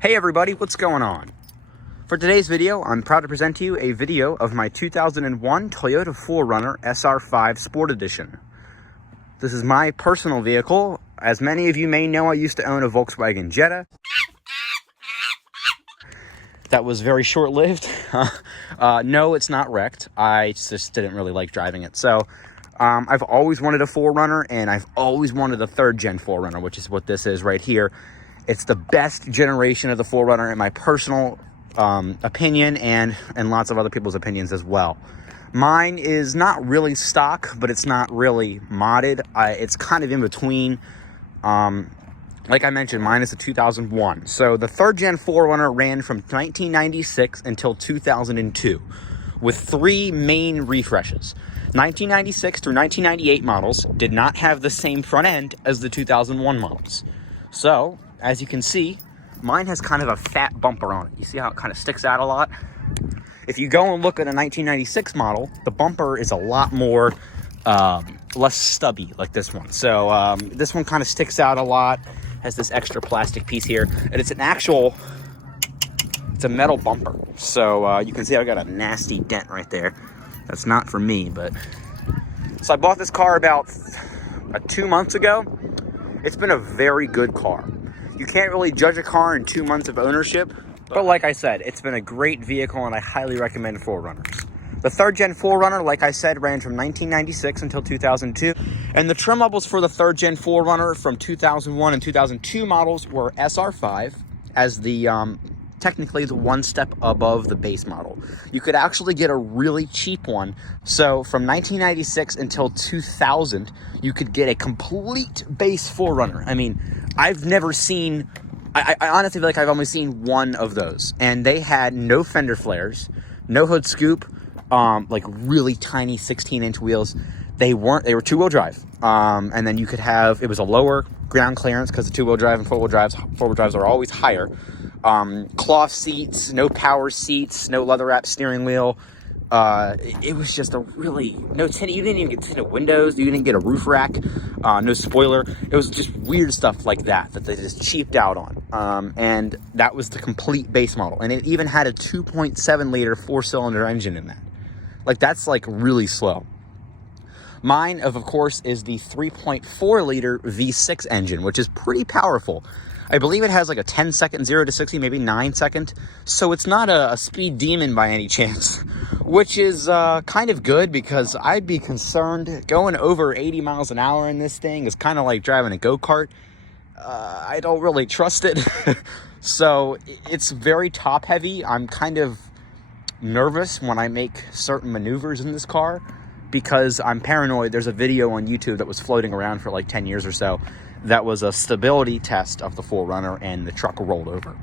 Hey everybody, what's going on? For today's video, I'm proud to present to you a video of my 2001 Toyota 4Runner SR5 Sport Edition. This is my personal vehicle. As many of you may know, I used to own a Volkswagen Jetta. That was very short-lived. No, it's not wrecked. I just didn't really like driving it. So I've always wanted a 4Runner, and I've always wanted a third-gen 4Runner, which is what this is right here. It's the best generation of the 4Runner in my personal opinion and lots of other people's opinions as well. Mine is not really stock, but it's not really modded. It's kind of in between. Like I mentioned, mine is a 2001. So the third-gen 4Runner ran from 1996 until 2002 with three main refreshes. 1996 through 1998 models did not have the same front end as the 2001 models. So, as you can see, mine has kind of a fat bumper on it. You see how it kind of sticks out a lot? If you go and look at a 1996 model, the bumper is a lot more, less stubby like this one. So this one kind of sticks out a lot, has this extra plastic piece here, and it's a metal bumper. So you can see I got a nasty dent right there. That's not for me, but... So I bought this car about 2 months ago. It's been a very good car. You can't really judge a car in 2 months of ownership, but like I said, it's been a great vehicle and I highly recommend 4Runners. The third-gen 4Runner, like I said, ran from 1996 until 2002, and the trim levels for the third-gen 4Runner from 2001 and 2002 models were SR5 as the technically the one step above the base model. You could actually get a really cheap one. So from 1996 until 2000, you could get a complete base 4Runner. I mean, I've never seen, I honestly feel like I've only seen one of those. And they had no fender flares, no hood scoop, like really tiny 16-inch wheels. They were two-wheel drive. And then you could have, it was a lower ground clearance because the two-wheel drive and four-wheel drives are always higher. Cloth seats, no power seats, no leather wrap steering wheel. It was just a really, no tinted, you didn't even get tinted windows, you didn't get a roof rack, no spoiler. It was just weird stuff like that they just cheaped out on. And that was the complete base model. And it even had a 2.7 liter 4-cylinder engine in that. Like, that's like really slow. Mine, of course, is the 3.4 liter V6 engine, which is pretty powerful. I believe it has like a 10-second 0 to 60, maybe 9-second. So it's not a speed demon by any chance, which is kind of good because I'd be concerned going over 80 miles an hour in this thing is kind of like driving a go-kart. I don't really trust it. So it's very top heavy. I'm kind of nervous when I make certain maneuvers in this car because I'm paranoid. There's a video on YouTube that was floating around for like 10 years or so. That was a stability test of the 4Runner, and the truck rolled over.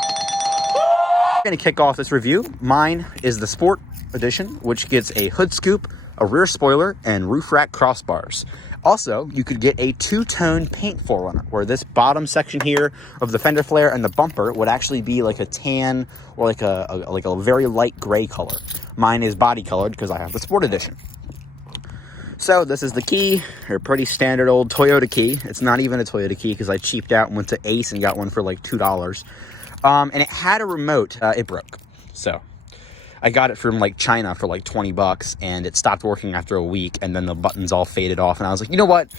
I'm going to kick off this review. Mine is the Sport Edition, which gets a hood scoop, a rear spoiler, and roof rack crossbars. Also, you could get a two-tone paint 4Runner, where this bottom section here of the fender flare and the bumper would actually be like a tan or like a very light gray color. Mine is body colored because I have the Sport Edition. So this is the key, a pretty standard old Toyota key. It's not even a Toyota key because I cheaped out and went to Ace and got one for like $2. And it had a remote. It broke. So I got it from like China for like 20 bucks and it stopped working after a week, and then the buttons all faded off, and I was like, you know what?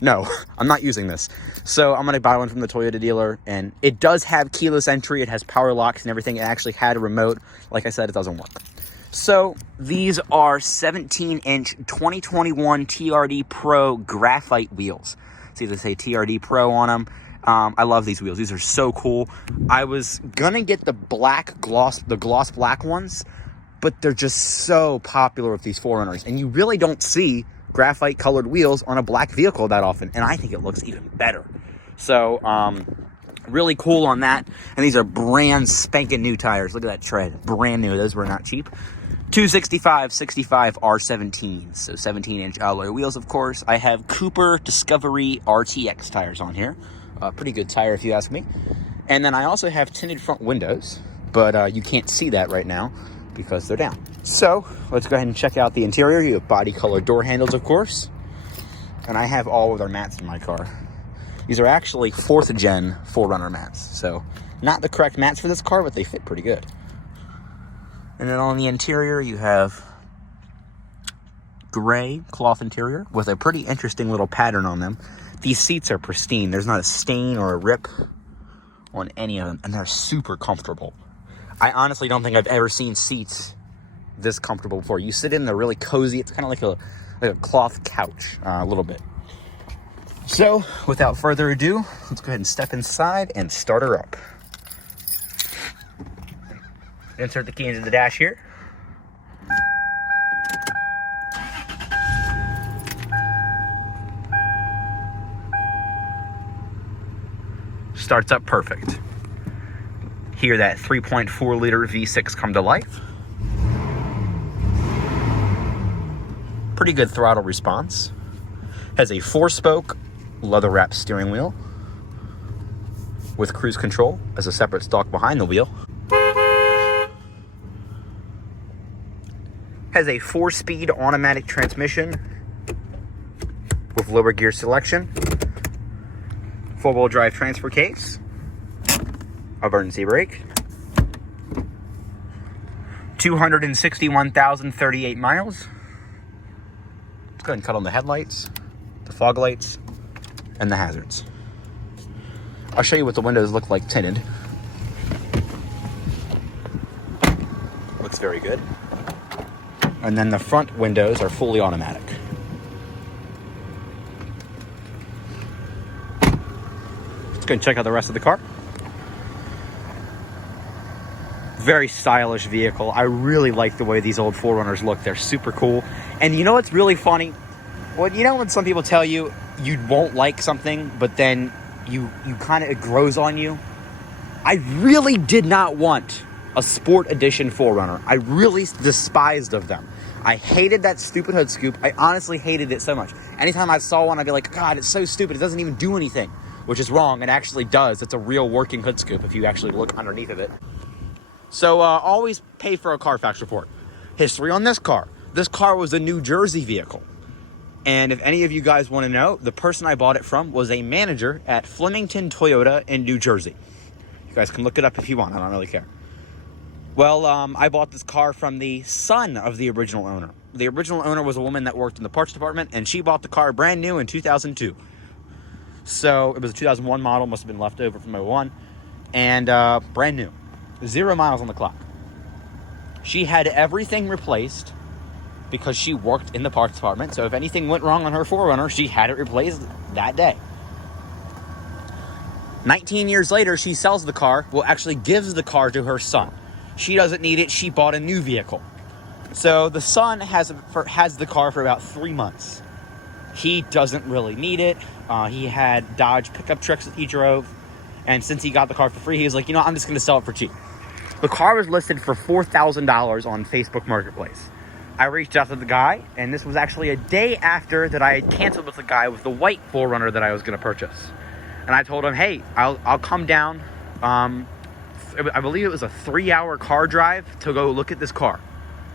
No, I'm not using this. So I'm going to buy one from the Toyota dealer, and it does have keyless entry. It has power locks and everything. It actually had a remote. Like I said, it doesn't work. So these are 17-inch 2021 TRD Pro graphite wheels. See, they say TRD Pro on them. I love these wheels. These are so cool. I was gonna get the gloss black ones, but they're just so popular with these 4Runners, and you really don't see graphite colored wheels on a black vehicle that often, and I think it looks even better. So really cool on that. And these are brand spanking new tires. Look at that tread, brand new. Those were not cheap. 265/65 R17, so 17-inch alloy wheels, of course. I have Cooper Discovery RTX tires on here. Pretty good tire if you ask me. And then I also have tinted front windows. but you can't see that right now because they're down. So let's go ahead and check out the interior. You have body color door handles, of course. And I have all of their mats in my car. These are actually 4th gen 4Runner mats. So not the correct mats for this car, but they fit pretty good. And then on the interior, you have gray cloth interior with a pretty interesting little pattern on them. These seats are pristine. There's not a stain or a rip on any of them, and they're super comfortable. I honestly don't think I've ever seen seats this comfortable before. You sit in, they're really cozy. It's kind of like a cloth couch, a little bit. So, without further ado, let's go ahead and step inside and start her up. Insert the key into the dash here. Starts up perfect. Hear that 3.4 liter V6 come to life. Pretty good throttle response. Has a 4-spoke leather wrapped steering wheel with cruise control as a separate stalk behind the wheel. Has a 4-speed automatic transmission with lower gear selection, 4-wheel drive transfer case, emergency brake, 261,038 miles. Let's go ahead and cut on the headlights, the fog lights, and the hazards. I'll show you what the windows look like tinted. Looks very good. And then the front windows are fully automatic. Let's go and check out the rest of the car. Very stylish vehicle. I really like the way these old 4Runners look. They're super cool. And you know what's really funny? Well, you know when some people tell you you won't like something, but then you kind of, it grows on you? I really did not want a Sport Edition 4Runner. I really despised of them. I hated that stupid hood scoop. I honestly hated it so much. Anytime I saw one, I'd be like, God, it's so stupid. It doesn't even do anything, which is wrong. It actually does. It's a real working hood scoop if you actually look underneath of it. So always pay for a Carfax report. History on this car. This car was a New Jersey vehicle. And if any of you guys want to know, the person I bought it from was a manager at Flemington Toyota in New Jersey. You guys can look it up if you want. I don't really care. Well, I bought this car from the son of the original owner. The original owner was a woman that worked in the parts department, and she bought the car brand new in 2002. So it was a 2001 model, must have been left over from 01, and brand new. 0 miles on the clock. She had everything replaced because she worked in the parts department. So if anything went wrong on her 4Runner, she had it replaced that day. 19 years later, she sells the car. Well, actually gives the car to her son. She doesn't need it. She bought a new vehicle. So the son has the car for about 3 months. He doesn't really need it. He had Dodge pickup trucks that he drove. And since he got the car for free, he was like, you know, I'm just going to sell it for cheap. The car was listed for $4,000 on Facebook Marketplace. I reached out to the guy, and this was actually a day after that I had canceled with the guy with the white 4Runner that I was going to purchase. And I told him, hey, I'll come down. I believe it was a 3-hour car drive to go look at this car.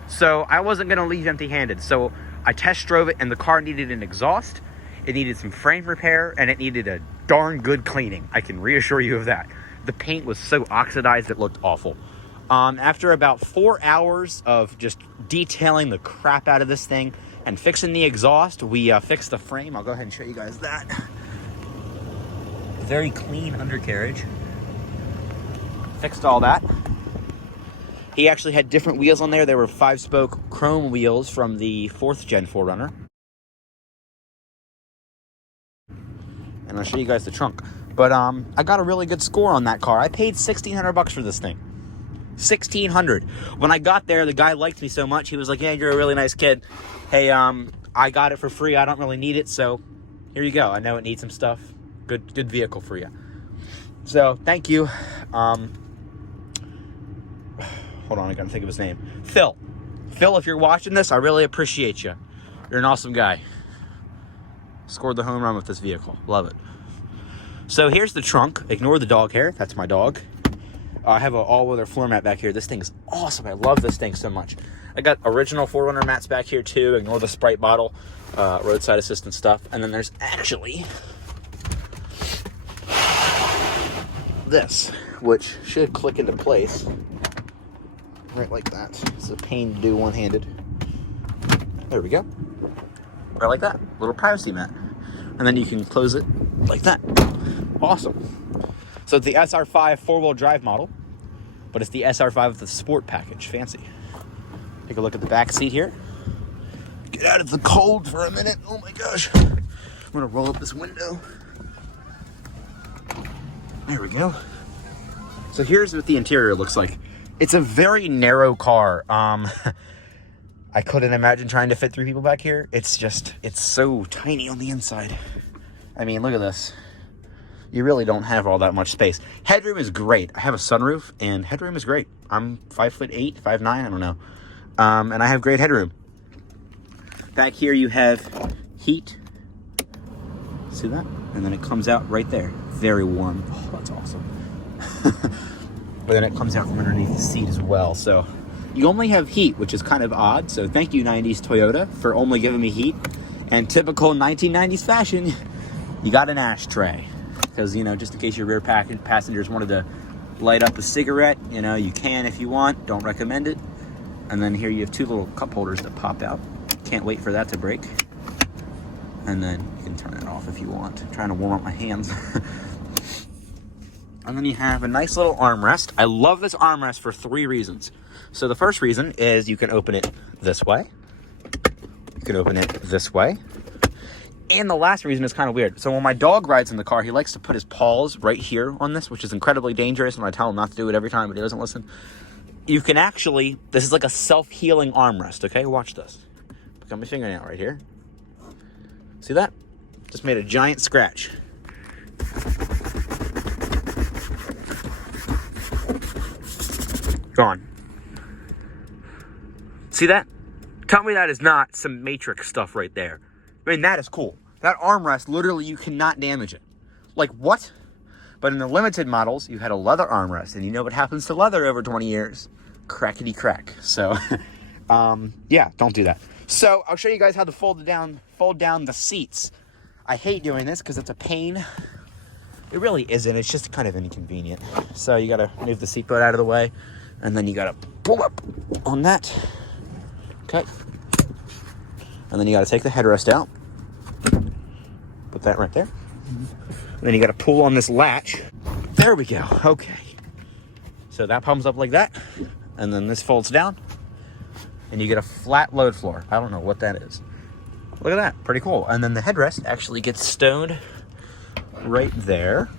So I wasn't going to leave empty-handed. So I test drove it, and the car needed an exhaust. It needed some frame repair, and it needed a darn good cleaning. I can reassure you of that. The paint was so oxidized, it looked awful. After about 4 hours of just detailing the crap out of this thing and fixing the exhaust, we fixed the frame. I'll go ahead and show you guys that. Very clean undercarriage. Fixed all that. He actually had different wheels on there. They were 5-spoke chrome wheels from the 4th gen 4Runner. And I'll show you guys the trunk. But I got a really good score on that car. I paid $1,600 for this thing. $1,600. When I got there, the guy liked me so much. He was like, yeah, you're a really nice kid. Hey, I got it for free. I don't really need it, so here you go. I know it needs some stuff. Good vehicle for you. So, thank you. Hold on, I gotta think of his name. Phil. Phil, if you're watching this, I really appreciate you. You're an awesome guy. Scored the home run with this vehicle. Love it. So here's the trunk. Ignore the dog hair. That's my dog. I have an all-weather floor mat back here. This thing is awesome. I love this thing so much. I got original 4Runner mats back here too. Ignore the Sprite bottle, roadside assistance stuff. And then there's actually this, which should click into place right like that. It's a pain to do one-handed. There we go. Right like that. Little privacy mat. And then you can close it like that. Awesome. So it's the SR5 four-wheel drive model, but it's the SR5 with the sport package. Fancy. Take a look at the back seat here. Get out of the cold for a minute. Oh my gosh. I'm gonna roll up this window. There we go. So here's what the interior looks like. It's a very narrow car. I couldn't imagine trying to fit 3 people back here. It's so tiny on the inside. I mean, look at this. You really don't have all that much space. Headroom is great. I have a sunroof, and headroom is great. I'm 5'8", 5'9", I don't know. And I have great headroom. Back here you have heat. See that? And then it comes out right there. Very warm. Oh, that's awesome. But then it comes out from underneath the seat as well. So you only have heat, which is kind of odd. So thank you, 90s Toyota, for only giving me heat. And typical 1990s fashion, you got an ashtray. Because, you know, just in case your rear passengers wanted to light up a cigarette, you know, you can if you want. Don't recommend it. And then here you have 2 little cup holders that pop out. Can't wait for that to break. And then you can turn it off if you want. I'm trying to warm up my hands. And then you have a nice little armrest. I love this armrest for 3 reasons. So the first reason is you can open it this way. You can open it this way. And the last reason is kind of weird. So when my dog rides in the car, he likes to put his paws right here on this, which is incredibly dangerous. And I tell him not to do it every time, but he doesn't listen. You can actually, this is like a self-healing armrest, okay? Watch this. Got my fingernail right here. See that? Just made a giant scratch. Gone. See that? Tell me that is not some Matrix stuff right there. I mean, that is cool. That armrest, literally, you cannot damage it. Like, what? But in the limited models, you had a leather armrest, and you know what happens to leather over 20 years? Crackety crack. So, yeah, don't do that. So, I'll show you guys how to fold down the seats. I hate doing this because it's a pain. It really isn't. It's just kind of inconvenient. So, you got to move the seatbelt out of the way, and then you got to pull up on that. Okay. And then you got to take the headrest out. Put that right there. And then you got to pull on this latch. There we go. Okay. So that comes up like that. And then this folds down. And you get a flat load floor. I don't know what that is. Look at that. Pretty cool. And then the headrest actually gets stowed right there.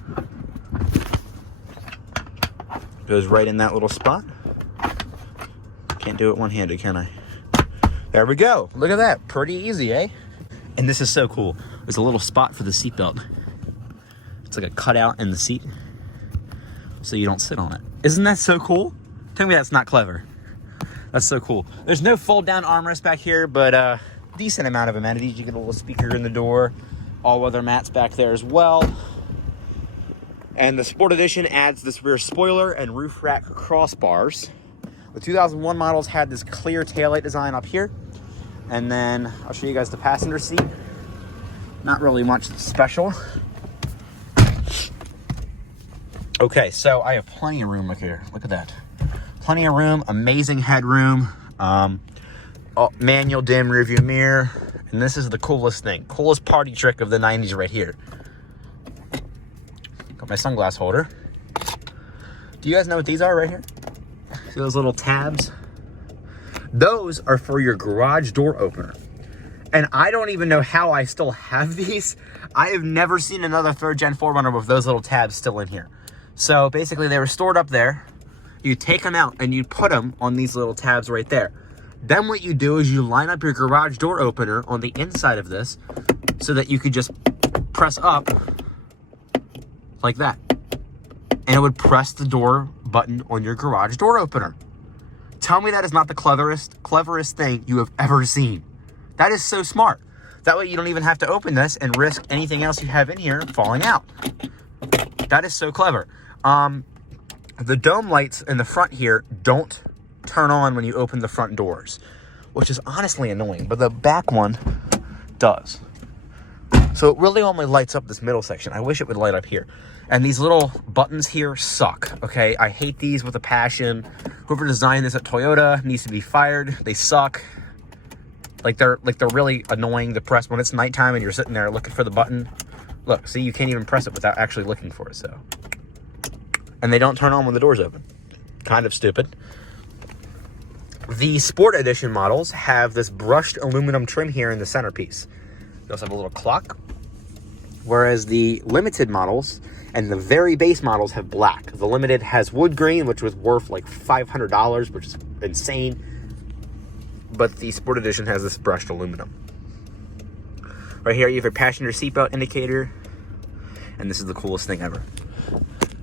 Goes right in that little spot. Can't do it one-handed, can I? There we go. Look at that. Pretty easy, eh? And this is so cool. There's a little spot for the seatbelt. It's like a cutout in the seat, so you don't sit on it. Isn't that so cool? Tell me that's not clever. That's so cool. There's no fold-down armrest back here, but decent amount of amenities. You get a little speaker in the door. All-weather mats back there as well. And the Sport Edition adds this rear spoiler and roof rack crossbars. The 2001 models had this clear taillight design up here. And then I'll show you guys the passenger seat. Not really much special. Okay, so I have plenty of room up here. Look at that. Plenty of room, amazing headroom. Manual dim rearview mirror. And this is the coolest thing. Coolest party trick of the 90s right here. Got my sunglass holder. Do you guys know what these are right here? See those little tabs? Those are for your garage door opener. And I don't even know how I still have these. I have never seen another 3rd gen 4Runner with those little tabs still in here. So basically they were stored up there. You take them out and you put them on these little tabs right there. Then what you do is you line up your garage door opener on the inside of this so that you could just press up like that. And it would press the door button on your garage door opener. Tell me that is not the cleverest thing you have ever seen. That is so smart. That way you don't even have to open this and risk anything else you have in here falling out. That is so clever. The dome lights in the front here don't turn on when you open the front doors, which is honestly annoying, but the back one does. So it really only lights up this middle section. I wish it would light up here. And these little buttons here suck, okay? I hate these with a passion. Whoever designed this at Toyota needs to be fired. They suck. Like they're really annoying to press when it's nighttime and you're sitting there looking for the button. Look, see, you can't even press it without actually looking for it, so. And they don't turn on when the door's open. Kind of stupid. The Sport Edition models have this brushed aluminum trim here in the centerpiece. They also have a little clock. Whereas the limited models and the very base models have black. The limited has wood grain, which was worth like $500, which is insane. But the Sport Edition has this brushed aluminum. Right here, you have your passenger seatbelt indicator. And this is the coolest thing ever.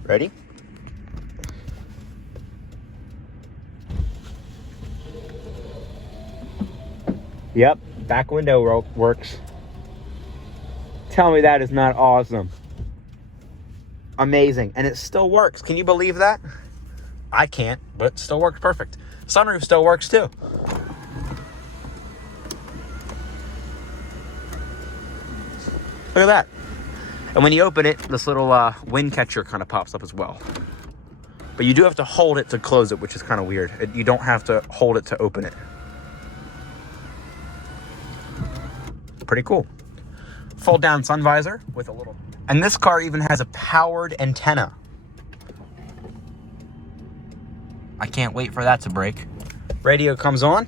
Ready? Yep, back window works. Tell me that is not awesome. Amazing. And it still works. Can you believe that? I can't, but it still works perfect. Sunroof still works too. Look at that. And when you open it, this little wind catcher kind of pops up as well. But you do have to hold it to close it, which is kind of weird. You don't have to hold it to open it. Pretty cool. Fold down sun visor with a little... And this car even has a powered antenna. I can't wait for that to break. Radio comes on.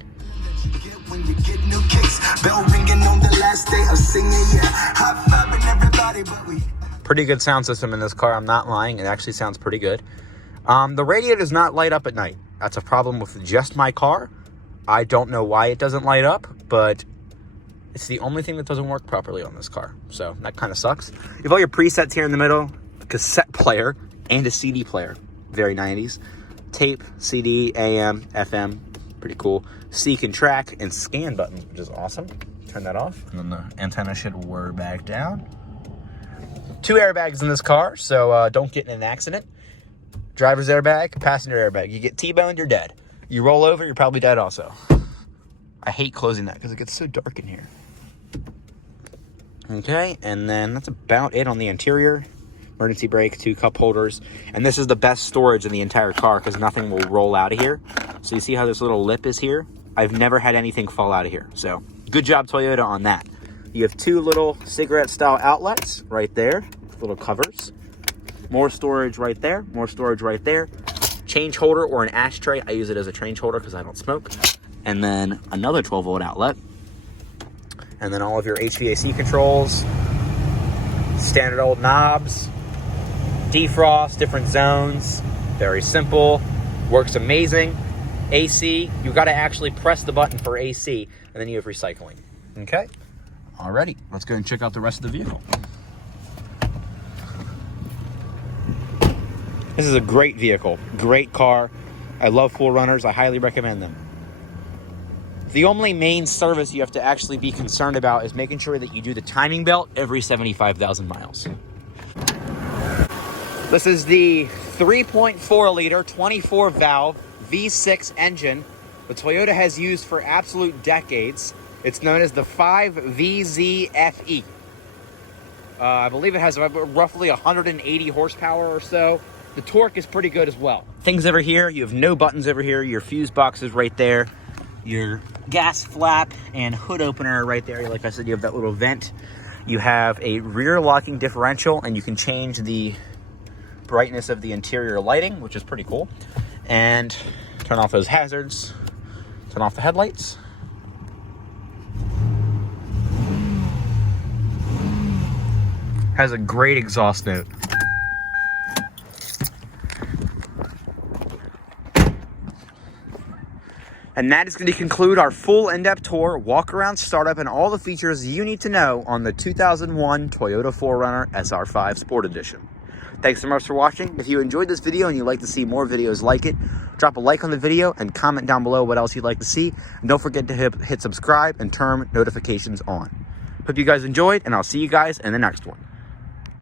Pretty good sound system in this car. I'm not lying. It actually sounds pretty good. The radio does not light up at night. That's a problem with just my car. I don't know why it doesn't light up, but it's the only thing that doesn't work properly on this car. So that kind of sucks. You have all your presets here in the middle, a cassette player and a CD player. Very 90s. Tape, CD, AM, FM, pretty cool. Seek and track and scan buttons, which is awesome. Turn that off. And then the antenna should whir back down. 2 airbags in this car, so don't get in an accident. Driver's airbag, passenger airbag. You get T-boned, you're dead. You roll over, you're probably dead also. I hate closing that because it gets so dark in here. Okay, and then that's about it on the interior. Emergency brake, 2 cup holders. And this is the best storage in the entire car because nothing will roll out of here. So you see how this little lip is here? I've never had anything fall out of here. So good job, Toyota, on that. You have 2 little cigarette-style outlets right there, little covers. More storage right there, more storage right there. Change holder or an ashtray. I use it as a change holder because I don't smoke. And then another 12-volt outlet. And then all of your HVAC controls, standard old knobs, defrost, different zones. Very simple, works amazing. AC, you got to actually press the button for AC, and then you have recycling. Okay, alrighty, let's go and check out the rest of the vehicle. This is a great vehicle, great car. I love 4Runners, I highly recommend them. The only main service you have to actually be concerned about is making sure that you do the timing belt every 75,000 miles. This is the 3.4 liter 24 valve V6 engine that Toyota has used for absolute decades. It's known as the 5VZFE. I believe it has roughly 180 horsepower or so. The torque is pretty good as well. Things over here, you have no buttons over here. Your fuse box is right there. Your gas flap and hood opener right there. Like I said, you have that little vent. You have a rear locking differential, and you can change the brightness of the interior lighting, which is pretty cool. And turn off those hazards. Turn off the headlights. Has a great exhaust note. And that is going to conclude our full in-depth tour, walk-around, startup, and all the features you need to know on the 2001 Toyota 4Runner SR5 Sport Edition. Thanks so much for watching. If you enjoyed this video and you'd like to see more videos like it, drop a like on the video and comment down below what else you'd like to see. And don't forget to hit subscribe and turn notifications on. Hope you guys enjoyed, and I'll see you guys in the next one.